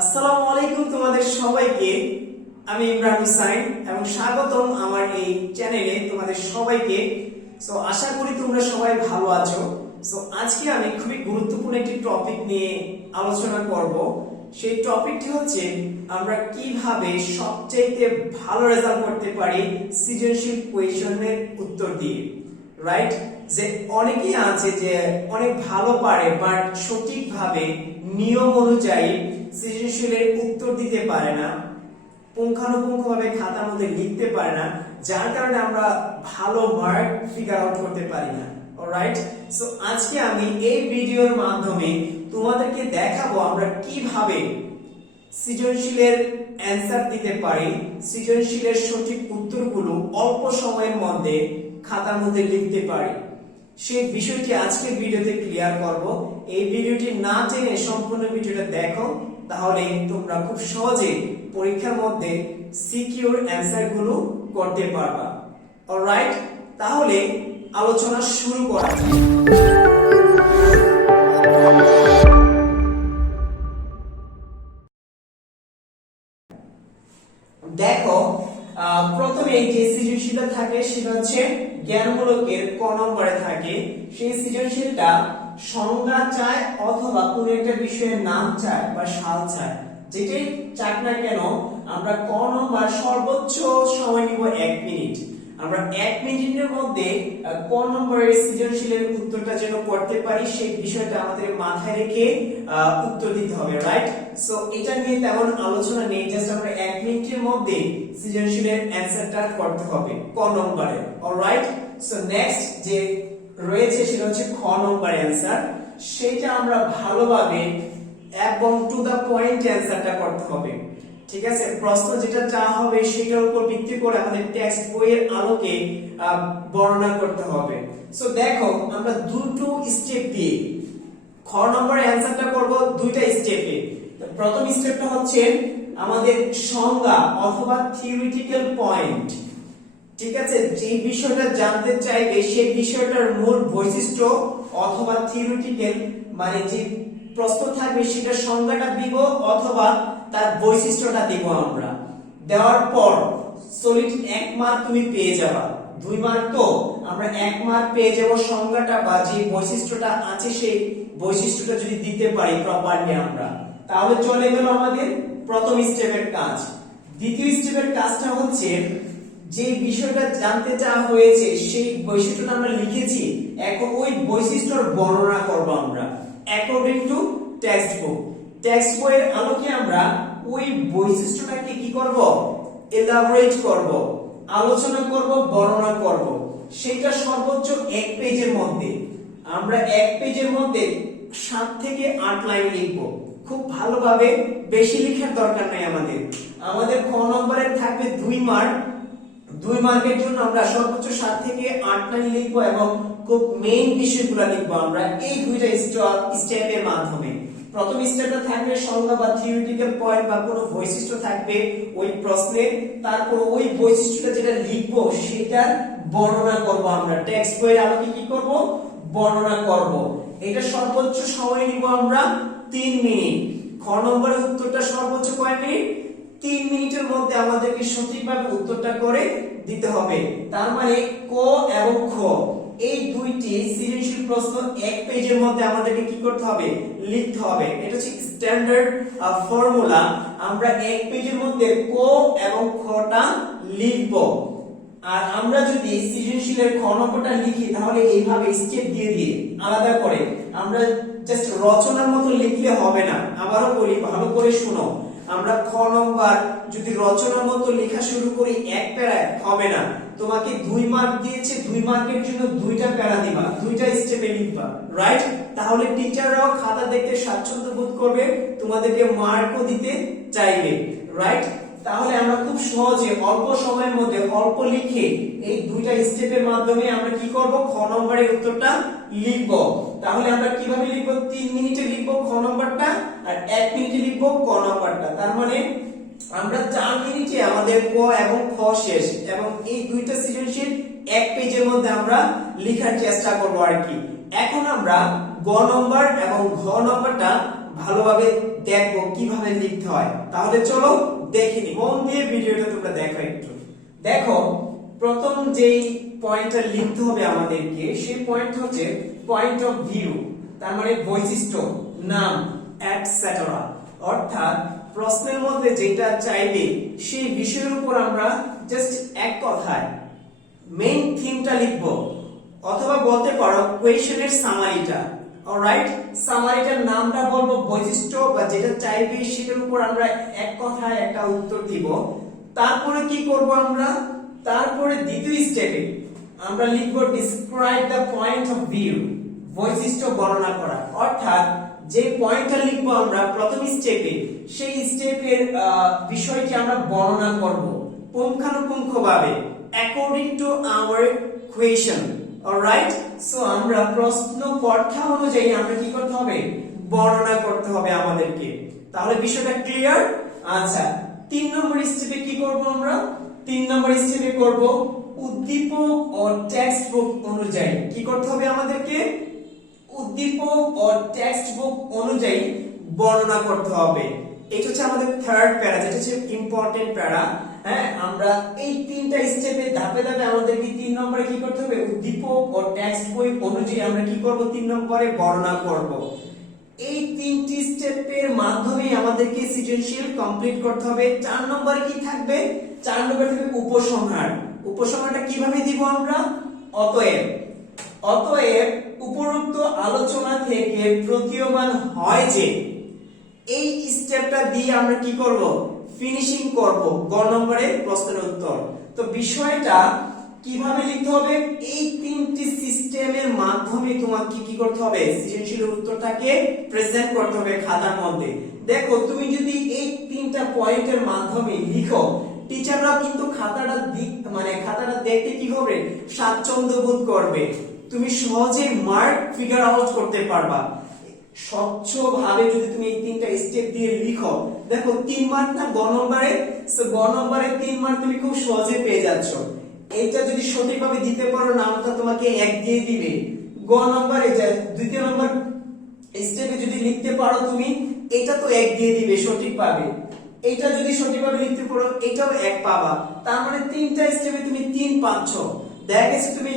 আসসালামু আলাইকুম তোমাদের সবাইকে। আমি ইমরান হুসাইন এবং স্বাগতম আমার এই চ্যানেলে তোমাদের সবাইকে। আশা করি তোমরা সবাই ভালো আছো। আজকে আমি খুবই গুরুত্বপূর্ণ একটি টপিক নিয়ে আলোচনা করব। সেই টপিকটি হচ্ছে আমরা কিভাবে সবচেয়ে ভালো রেজাল্ট করতে পারি সৃজনশীল কোয়েশ্চনের উত্তর দিয়ে। রাইট, যে অনেকেই আছে যে অনেক ভালো পারে বাট সঠিকভাবে নিয়ম অনুযায়ী সৃজনশীলের উত্তর দিতে পারে না, পুঙ্খানুপুঙ্খভাবে খাতার মধ্যে লিখতে পারে না, যার কারণে আমরা ভালো মার্ক ফিগার আউট করতে পারি না। অলরাইট, আজকে আমি এই ভিডিওর মাধ্যমে তোমাদেরকে দেখাবো আমরা কিভাবে সৃজনশীলের অ্যানসার দিতে পারি, সৃজনশীলের সঠিক উত্তরগুলো অল্প সময়ের মধ্যে খাতার মধ্যে লিখতে পারি। সেই বিষয়টি আজকের ভিডিওতে ক্লিয়ার করব। এই ভিডিওটি না টেনে সম্পূর্ণ ভিডিওটা দেখো, তাহলে তোমরা খুব সহজে পরীক্ষার মধ্যে সিকিউর অ্যানসার গুলো করতে পারবা। অলরাইট, তাহলে আলোচনা শুরু করা যাক। দেখো, প্রথমে যে সৃজনশীলতা থাকে সেটা হচ্ছে জ্ঞানমূলকের ক নম্বরে থাকে। সেই সৃজনশীলটা সংজ্ঞা চায় অথবা কোন একটা বিষয়ের নাম চায় বা সাল চায়, যেটাই চাক না কেন আমরা ক নম্বর সর্বোচ্চ সময় নিব 1 মিনিট। আমরা 1 মিনিটের মধ্যে ক নম্বরের সৃজনশীলের উত্তরটা যেন করতে পারি সেই বিষয়টা আমাদের মাথায় রেখে উত্তর দিতে হবে। রাইট, এটা নিয়ে তেমন আলোচনা নেই, জাস্ট আমরা 1 মিনিটের মধ্যে সৃজনশীলের অ্যানসারটা করতে হবে ক নম্বরে। অলরাইট, নেক্সট যে রয়েছে সেটা হচ্ছে খ নম্বরের অ্যানসার। সেটা আমরা ভালোভাবে এবং টু দা পয়েন্ট অ্যানসারটা করতে হবে। ঠিক আছে, প্রশ্ন যেটা চাওয়া হবে সেটার উপর ভিত্তি করে আমাদের টেক্সট বইয়ের আলোকে বর্ণনা করতে হবে। দেখো, আমরা দুটো স্টেপ দিয়ে খ নম্বরের অ্যানসারটা করব দুইটা স্টেপে। প্রথম স্টেপটা হচ্ছে আমাদের সংজ্ঞা অথবা থিওরিটিক্যাল পয়েন্ট। ঠিক আছে, যে বিষয়টা জানতে চাইবে সেই বিষয়টার মূল বৈশিষ্ট্য অথবা থিওরিটিক্যাল মানে যে প্রশ্ন থাকবে সেটা সংজ্ঞাটা দিব অথবা তার বৈশিষ্ট্যটা দিব। আমরা দেওয়ার পর সলিড 1 মার্ক তুমি পেয়ে যাবা। 2 মার্ক তো আমরা 1 মার্ক পেয়ে যাব সংজ্ঞাটা বা যে বৈশিষ্ট্যটা আছে সেই বৈশিষ্ট্যটা যদি দিতে পারি প্রপারলি আমরা, তাহলে চলে গেল আমাদের প্রথম স্টেপের কাজ। দ্বিতীয় স্টেপের কাজটা হচ্ছে যে বিষয়টা জানতে চাওয়া হয়েছে সেই বৈশিষ্ট্যটা আমরা লিখেছি, এখন ওই বৈশিষ্ট্যর বর্ণনা করব আমরা according to text book. Text বইয়ের আলোকে আমরা ওই বৈশিষ্ট্যটাকে কি করব, এলাবোরেট করব, আলোচনা করব, বর্ণনা করব। সেটা সর্বোচ্চ 1 পেজের মধ্যে। আমরা 1 পেজের মধ্যে 7 থেকে 8 লাইন লিখব। খুব ভালোভাবে, বেশি লেখার দরকার নাই আমাদের। আমাদের খ নম্বরে থাকবে 2 মার্ক। 2 মার্কের জন্য আমরা সর্বোচ্চ 7 থেকে 8 লাইন লিখব এবং খুব মেইন বিষয়গুলো লিখব আমরা এই দুইটা স্টেপের মাধ্যমে। প্রথম স্টেপটা থাকবে সংজ্ঞা বা থিওরিটিক্যাল পয়েন্ট বা কোনো বৈশিষ্ট্য থাকবে ওই প্রশ্নে, তারপর ওই বৈশিষ্ট্যটা যেটা লিখব সেটার বর্ণনা করব আমরা টেক্সট বইয়ের আলোকে কি করব, বর্ণনা করব। এটা সর্বোচ্চ সময় নিব আমরা 3 মিনিট। খ নম্বরের উত্তরটা সর্বোচ্চ কয় মিনিট, 3 মিনিটের মধ্যে আমাদেরকে সঠিকভাবে উত্তরটা করে দিতে হবে। তার মানে ক এবং খ এই দুইটি সৃজনশীল প্রশ্ন 1 পেজের মধ্যে আমাদেরকে কি করতে হবে, লিখতে হবে। এটা হচ্ছে স্ট্যান্ডার্ড ফর্মুলা। আমরা 1 পেজের মধ্যে ক এবং খটা লিখব। আর আমরা যদি সৃজনশীলের খ নম্বরটা লিখি তাহলে এইভাবে স্টেপ দিয়ে দিয়ে আলাদা করে আমরা জাস্ট রচনার মতো লিখলে হবে না। আবারও বলি, ভালো করে শুনো। আমরা খ নম্বর যদি রচনার মতো লেখা শুরু করি 1 প্যারায় হবে না। তোমাকে 2 মার্ক দিয়েছে, 2 মার্কের জন্য 2টা প্যারা দিবা, 2টা স্টেপে লিখবা। রাইট, তাহলে টিচাররাও খাতা দেখতে স্বাচ্ছন্দ্য বোধ করবে, তোমাদেরকে মার্কও দিতে চাইবে। রাইট, তাহলে আমরা খুব সহজে অল্প সময়ের মধ্যে অল্প লিখে এই 2টা স্টেপের মাধ্যমে আমরা কি করব, খ নম্বরের উত্তরটা লিখব। তাহলে আমরা কিভাবে লিখব, 3 মিনিটে লিখব খ নম্বরটা আর 1 মিনিটে লিখব ক নম্বরটা। তার মানে আমরা 4 মিনিটে আমাদের ক এবং খ শেষ এবং এই দুইটা সৃজনশীল 1 পেজের মধ্যে আমরা লেখার চেষ্টা করব আর কি। এখন আমরা গ নম্বর এবং ঘ নম্বরটা ভালোভাবে দেখবো কিভাবে লিখতে হয়। তাহলে চলো দেখে নি, মন দিয়ে ভিডিওটা তোমরা দেখো একটু। দেখো প্রথম যেই পয়েন্টটা লিখতে হবে আমাদেরকে, সেই পয়েন্ট হচ্ছে পয়েন্ট অফ ভিউ, তার মানে বৈশিষ্ট্য, নাম, এটসেট্রা। অর্থাৎ প্রশ্নের মধ্যে যেটা চাইবে সেই বিষয়ের উপর আমরা জাস্ট এক কথায় মেইন থিমটা লিখবো, অথবা বলতে পারো কোয়েশ্চেনের সামারিটা। অলরাইট, সামারিটার নামটা বলবো, বৈশিষ্ট্য বা যেটা চাইবে সেটার উপর আমরা এক কথায় একটা উত্তর দিব। তারপরে কি করব আমরা, তারপরে দ্বিতীয় স্টেপে আমরা লিখবো describe the point of view, বৈশিষ্ট্য বর্ণনা করা। অর্থাৎ যে পয়েন্টটা লিখবো আমরা প্রথম স্টেপে, সেই স্টেপের বিষয়টি আমরা বর্ণনা করব পুঙ্খানুপুঙ্খভাবে according to our question. Alright, so আমরা প্রশ্ন পড়া অনুযায়ী আমরা কি করতে হবে, বর্ণনা করতে হবে আমাদেরকে। তাহলে বিষয়টা ক্লিয়ার? আচ্ছা, 3 নম্বর স্টেপে কি করব আমরা, 3 নম্বর স্টেপে করব উদ্দীপক ও টেক্সট বুক অনুযায়ী কি করতে হবে আমাদেরকে, উদ্দীপক ও টেক্সট বুক অনুযায়ী বর্ণনা করতে হবে। এটা হচ্ছে আমাদের থার্ড প্যারা, যেটা হচ্ছে ইম্পর্টেন্ট প্যারা। হ্যাঁ, আমরা এই 3টা স্টেপে ধাপে ধাপে আমাদেরকে 3 নম্বরে কি করতে হবে, উদ্দীপক ও টেক্সট বই অনুযায়ী আমরা কি করব, 3 নম্বরে বর্ণনা করব। এই 3টি স্টেপের মাধ্যমে আমাদেরকে সৃজনশীল কমপ্লিট করতে হবে। 4 নম্বরে কি থাকবে, 4 নম্বরে থাকবে উপসংহার। উপসংহারটা কিভাবে দিব আমরা, অতএব। অতএব উপরোক্ত আলোচনা থেকে প্রতীয়মান হয় যে, এই স্টেপটা দিয়ে আমরা কি করব, ফিনিশিং করব গ নম্বরের প্রশ্নের উত্তর। তো বিষয়টা কিভাবে লিখতে হবে, এই 3টি সিস্টেমের মাধ্যমে তোমাকে কি করতে হবে, সৃজনশীল উত্তরটাকে প্রেজেন্ট করতে হবে খাতার মধ্যে। দেখো তুমি যদি এই 3টা পয়েন্টের মাধ্যমে লিখো, টিচাররা কিন্তু খাতাটা দেখতে কি হবে, স্বাচ্ছন্দ্য বোধ করবে। তুমি সহজে মার্ক ফিগার আউট করতে পারবা স্বচ্ছভাবে যদি তুমি এই 3টা স্টেপ দিয়ে লিখো। দেখো 3 মার্ক না গ নম্বরে, সো গ নম্বরে 3 মার্ক তুমি খুব সহজে পেয়ে যাচ্ছ। এইটা যদি সঠিকভাবে দিতে পারো, নামটা তোমাকে 1 দিয়ে দিবে। গ নম্বরে দ্বিতীয় নম্বর স্টেপে যদি লিখতে পারো তুমি, এটা তো 1 দিয়ে দিবে সঠিকভাবে। এটা যদি সঠিকভাবে লিখতে পারো, এটাও 1 পাবা। তার মানে 3টা স্টেপে তুমি 3 পাচ্ছ। দেখা গেছে তুমি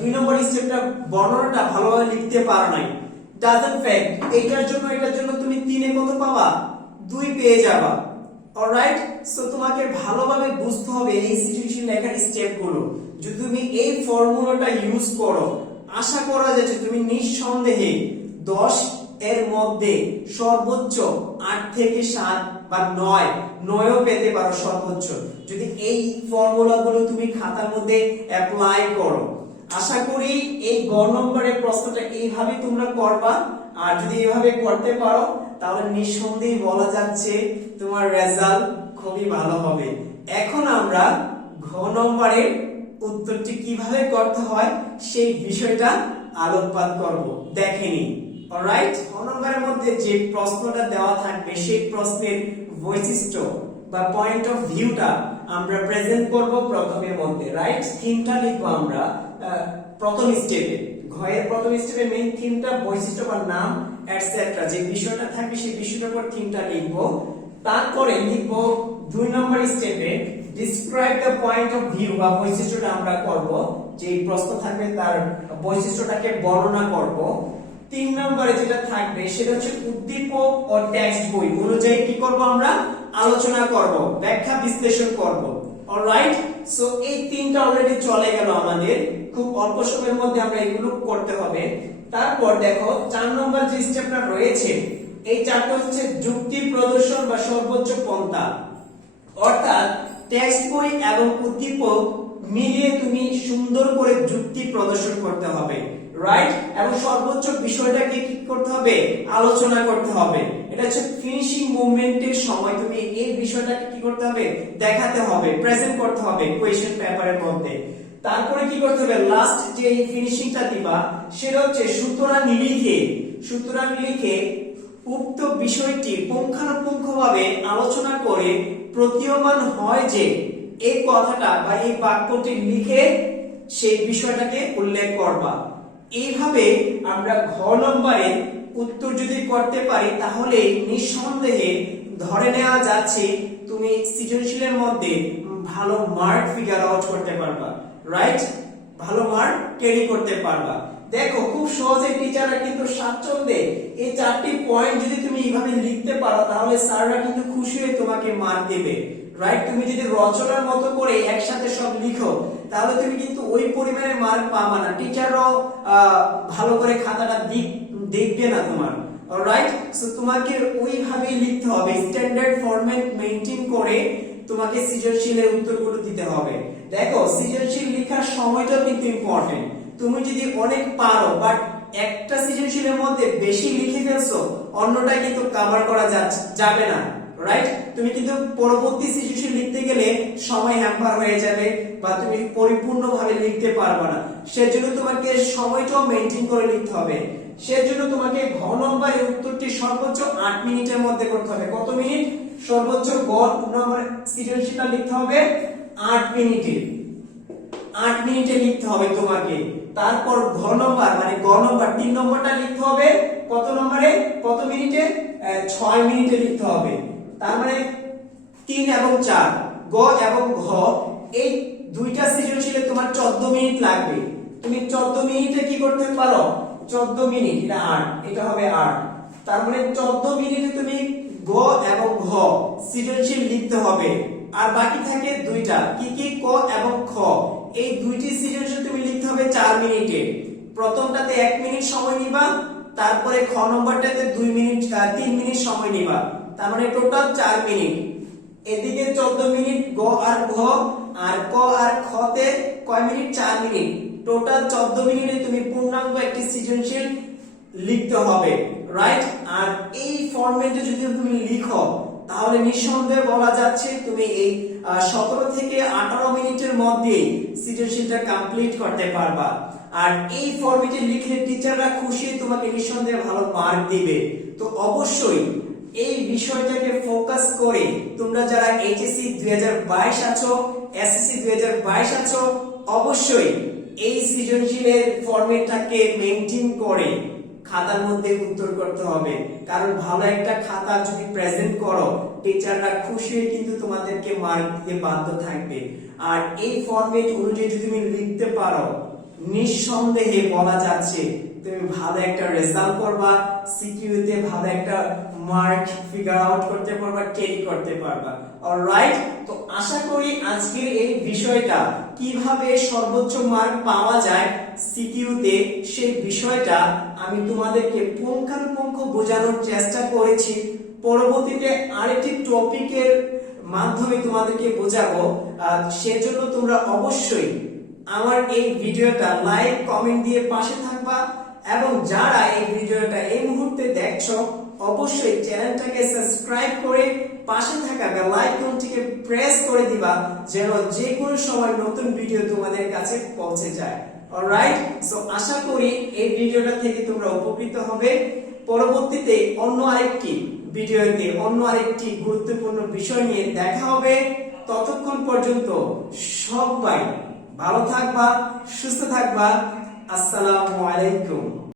2 নম্বর স্টেপটা বর্ণনাটা ভালোভাবে লিখতে পারো নাই, ডাজন্ট ফ্যাক্ট, এটার জন্য তুমি 3 এ কত পাবা, 2 পেয়ে যাবা। অলরাইট, সো তোমাকে ভালোভাবে বুঝতে হবে এই সৃজনশীল লেখার স্টেপগুলো। যদি তুমি এই ফর্মুলাটা ইউজ করো, আশা করা যাচ্ছে তুমি নিঃসন্দেহে 10 এর মধ্যে সর্বোচ্চ 8 থেকে 7 বা 9ও পেতে পারো সর্বোচ্চ, যদি এই ফর্মুলাগুলো তুমি খাতার মধ্যে অ্যাপ্লাই করো। আশা করি এই গ নম্বরের প্রশ্নটা এইভাবে তোমরা করবা, আর যদি এইভাবে করতে পারো তাহলে নিঃসন্দেহে বলা যাচ্ছে তোমার রেজাল্ট খুবই ভালো হবে। এখন আমরা ঘ নম্বরের উত্তরটি কিভাবে করতে হয় সেই বিষয়টা আলোকপাত করব, দেখে নিন। অলরাইট, ঘ নম্বরের মধ্যে যে প্রশ্নটা দেওয়া থাকবে সেই প্রশ্নের বৈশিষ্ট্য বা পয়েন্ট অফ ভিউটা আমরা প্রেজেন্ট করব প্রথমের মধ্যে। রাইট, থিমটা লিখবো আমরা প্রথম স্টেপে। ঘয়ের প্রথম স্টেপে মেইন থিমটা বৈশিষ্ট্য বা নাম এটসেট্রা, যে বিষয়টা থাকবে সেই বিষয়টার উপর থিমটা লিখবো। তারপরে লিখবো 2 নম্বর স্টেপে describe the point of view বা বৈশিষ্ট্যটা আমরা করব, যে প্রশ্ন থাকবে তার বৈশিষ্ট্যটাকে বর্ণনা করব। 3 নম্বরে যেটা থাকবে সেটা হচ্ছে উদ্দীপক ও টেক্সট বই অনুযায়ী কি করব, আমরা আলোচনা করব, ব্যাখ্যা বিশ্লেষণ করব। অলরাইট, সো এই 3টা অলরেডি চলে গেল আমাদের, খুব অল্প সময়ের মধ্যে আমরা এগুলো করতে হবে। তারপর দেখো 4 নম্বর যে স্টেপটা রয়েছে, এই চারটা হচ্ছে যুক্তি প্রদর্শন বা সর্বোচ্চ পন্থা। অর্থাৎ টেক্সট বই এবং উদ্দীপক মিলিয়ে তুমি সুন্দর করে যুক্তি প্রদর্শন করতে হবে। রাইট, এবং সর্বোচ্চ বিষয়টাকে কি করতে হবে, আলোচনা করতে হবে। এটা হচ্ছে ফিনিশিং মুভমেন্টের সময় তুমি এই বিষয়টাকে কি করতে হবে, দেখাতে হবে, প্রেজেন্ট করতে হবে কোয়েশ্চেন পেপারের মধ্যে। তারপরে কি করতে হবে, লাস্ট যে ফিনিশিংটা দিবা সেটা হচ্ছে সুতরাং লিখে উক্ত বিষয়টি পুঙ্খানুপুঙ্খভাবে আলোচনা করে প্রতীয়মান হয় যে এই কথাটা বা এই বাক্যটি লিখে সেই বিষয়টাকে উল্লেখ করবা। এইভাবে আমরা ঘ নম্বরে উত্তর যদি করতে পারি তাহলে নিঃসন্দেহে ধরে নেওয়া যাচ্ছে তুমি সৃজনশীলের মধ্যে ভালো মার্ক ফিগার আউট করতে পারবা, রাইট? ভালো মার্ক ক্যারি করতে পারবা। দেখো খুব সহজে টিচাররা কিন্তু স্বাচ্ছন্দ্যে এই 4টি পয়েন্ট যদি তুমি এইভাবে লিখতে পারো তাহলে স্যাররা কিন্তু খুশি হয়ে তোমাকে মার্ক দেবে, রাইট? তুমি যদি রচনার মতো করে একসাথে সব লিখো তাহলে তুমি কিন্তু ওই পরিমাণের মার্ক পাবা না, টিচাররাও ভালো করে খাতাটা দেখবে না তোমার, অলরাইট? সো তোমাকে ওইভাবেই লিখতে হবে, স্ট্যান্ডার্ড ফরম্যাট মেইনটেইন করে তোমাকে সৃজনশীলের উত্তরগুলো দিতে হবে। দেখো সৃজনশীল লেখার সময়টাও কিন্তু ইম্পর্টেন্ট। তুমি যদি অনেক পারো বাট একটা সৃজনশীলের মধ্যে বেশি লিখে ফেলছো অন্যটা কিন্তু কভার করা যাবে না, রাইট? তুমি কিন্তু পরবর্তী সৃজনশীল লিখতে গেলে সময় হ্যাম্পার হয়ে যাবে বা তুমি পরিপূর্ণভাবে লিখতে পারবে না। সেজন্য তোমাকে সময়টাও মেইনটেইন করে লিখতে হবে। সেজন্য তোমাকে ঘ নম্বরের উত্তরটি সর্বোচ্চ 8 মিনিটের মধ্যে করতে হবে। কত মিনিট? সর্বোচ্চ ঘ নম্বর সৃজনশীলটা লিখতে হবে 8 মিনিটে। 8 মিনিটে লিখতে হবে তোমাকে। তারপর ঘ নম্বর মানে গ নম্বর 3 নম্বরটা লিখতে হবে কত নম্বরে, কত মিনিটে? 6 মিনিটে লিখতে হবে। তার মানে 3 এবং 4 গ এবং ঘ এই দুইটা সৃজনশীলে তোমার 14 মিনিট লাগবে। তুমি 14 মিনিটে কি করতে পারো? 14 মিনিট, এটা 8, এটা হবে 8। তার মানে 14 মিনিটে তুমি গ এবং ঘ সৃজনশীল লিখতে হবে। আর বাকি থাকে দুইটা, কি কি? ক এবং খ। এই দুইটি সৃজনশীল তুমি লিখতে হবে 4 মিনিটে। প্রথমটাতে 1 মিনিট সময় নিবা, তারপরে খ নম্বরটাতে 3 মিনিট সময় নিবা। তার মানে টোটাল 4 মিনিট। এদিকে 14 মিনিট গ আর ঘ, আর ক আর খ তে কয় মিনিট? 4 মিনিট। টোটাল 14 মিনিটে তুমি পূর্ণাঙ্গ একটি সৃজনশীল লিখতে হবে, রাইট? আর এই ফরম্যাটে যদি তুমি লিখো তাহলে নিঃসন্দেহে বলা যাচ্ছে তুমি এই 17 থেকে 18 মিনিটের মধ্যে সৃজনশীলটা কমপ্লিট করতে পারবা। আর এই ফরম্যাটে লিখলে টিচাররা খুশি, তোমাকে নিঃসন্দেহে ভালো মার্ক দিবে। তো অবশ্যই এই বিষয়টাকে ফোকাস করে তোমরা যারা এইচএসসি 2022 আছো, এসএসসি 2022 আছো, অবশ্যই এই সৃজনশীলের ফরম্যাটটাকে মেইনটেইন করে খাতার মধ্যে উত্তর করতে হবে। কারণ ভালো একটা খাতা যদি প্রেজেন্ট করো টিচাররা খুশি হয়ে কিন্তু তোমাদেরকে মার্ক দিতে বাধ্য থাকবে। আর এই ফরম্যাট অনুযায়ী যদি তুমি লিখতে পারো নিঃসন্দেহে বলা যাচ্ছে তুমি ভালো একটা রেজাল্ট করবা, সিকিউতে ভালো একটা মার্ক ফিগার আউট করতে পারবা, ক্যারি করতে পারবা, অলরাইট? তো আশা করি আজকের এই বিষয়টা কিভাবে সর্বোচ্চ মার্ক পাওয়া যায় সিকিউতে সেই বিষয়টা আমি তোমাদেরকে পুঙ্খানুপুঙ্খ বোঝানোর চেষ্টা করেছি। পরবর্তীতে আরেকটি টপিকের মাধ্যমে তোমাদেরকে বোঝাবো। সেজন্য তোমরা অবশ্যই আমার এই ভিডিওটা লাইক কমেন্ট দিয়ে পাশে থাকবা, এবং যারা এই ভিডিওটা এই মুহূর্তে দেখছো অবশ্যই চ্যানেলটাকে সাবস্ক্রাইব করে পাশে থাকা বেল আইকনটিকে প্রেস করে দিবা যেন যে কোনো সময় নতুন ভিডিও তোমাদের কাছে পৌঁছে যায়, অলরাইট? সো আশা করি এই ভিডিওটা থেকে তোমরা উপকৃত হবে। পরবর্তীতে অন্য আরেকটি ভিডিওতে অন্য আরেকটি গুরুত্বপূর্ণ বিষয় নিয়ে দেখা হবে। ততক্ষণ পর্যন্ত সবাই ভালো থাকবা, সুস্থ থাকবা। আসসালামু আলাইকুম।